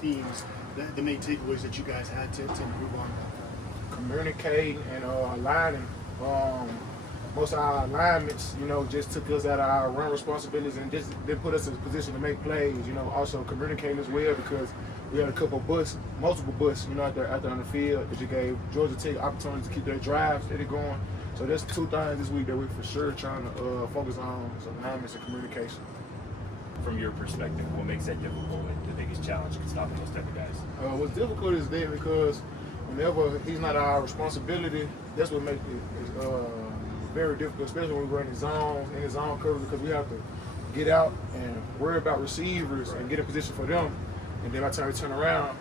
themes, the main takeaways that you guys had to improve on? Communicating and aligning. Most of our alignments, just took us out of our run responsibilities and just they put us in a position to make plays. Also communicating as well because we had a couple multiple busts, out there on the field that you gave Georgia Tech opportunities to keep their drives steady going. So there's two things this week that we're for sure trying to focus on: so alignments and communication. From your perspective, what makes that difficult and the biggest challenge in stopping those type of guys? What's difficult is that because whenever he's not our responsibility, that's what makes it very difficult, especially when we're in the zone coverage, because we have to get out and worry about receivers and get in position for them. And then by the time we turn around,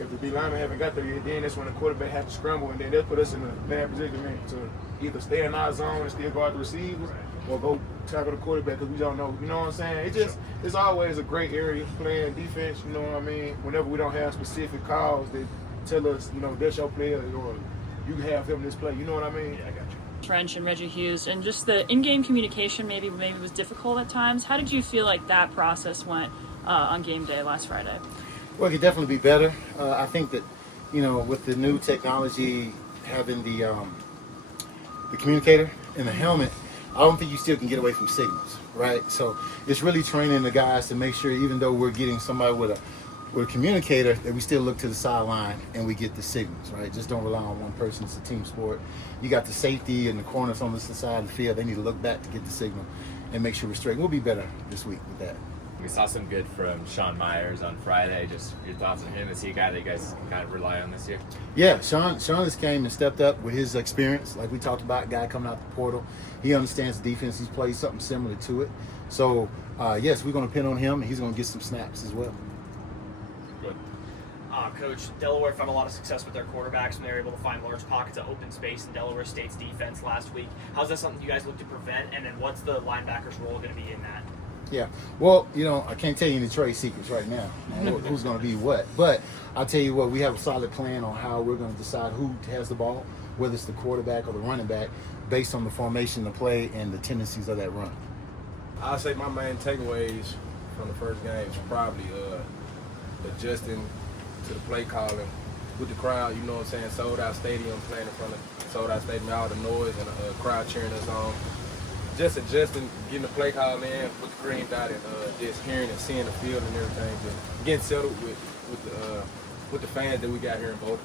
if the D lineman haven't got there yet, then that's when the quarterback has to scramble, and then that put us in a bad predicament to either stay in our zone and still guard the receivers or go tackle the quarterback because we don't know. You know what I'm saying? It's always a great area playing defense, you know what I mean? Whenever we don't have specific calls that tell us, that's your player or you can have him this play. You know what I mean? Yeah, I got you. French and Reggie Hughes, and just the in-game communication maybe was difficult at times. How did you feel like that process went on game day last Friday? Well, it could definitely be better. I think that, with the new technology, having the communicator in the helmet, I don't think you still can get away from signals, right? So it's really training the guys to make sure, even though we're getting somebody with a communicator, that we still look to the sideline and we get the signals, right? Just don't rely on one person. It's a team sport. You got the safety and the corners on the side of the field. They need to look back to get the signal and make sure we're straight. We'll be better this week with that. We saw some good from Sean Myers on Friday. Just your thoughts on him? Is he a guy that you guys can kind of rely on this year? Yeah, Sean has came and stepped up with his experience. Like we talked about, guy coming out the portal. He understands the defense. He's played something similar to it. So, yes, we're going to pin on him, and he's going to get some snaps as well. Good. Coach, Delaware found a lot of success with their quarterbacks when they were able to find large pockets of open space in Delaware State's defense last week. How's that something you guys look to prevent? And then what's the linebackers' role going to be in that? Yeah, well, I can't tell you any trade secrets right now, who's going to be what. But I'll tell you what, we have a solid plan on how we're going to decide who has the ball, whether it's the quarterback or the running back, based on the formation of play and the tendencies of that run. I'll say my main takeaways from the first game is probably adjusting to the play calling with the crowd, you know what I'm saying, sold out stadium, playing in front of sold out stadium, all the noise and the crowd cheering us on. Just adjusting, getting the play call in with the green dot and just hearing and seeing the field and everything, just getting settled with the fans that we got here in Boulder.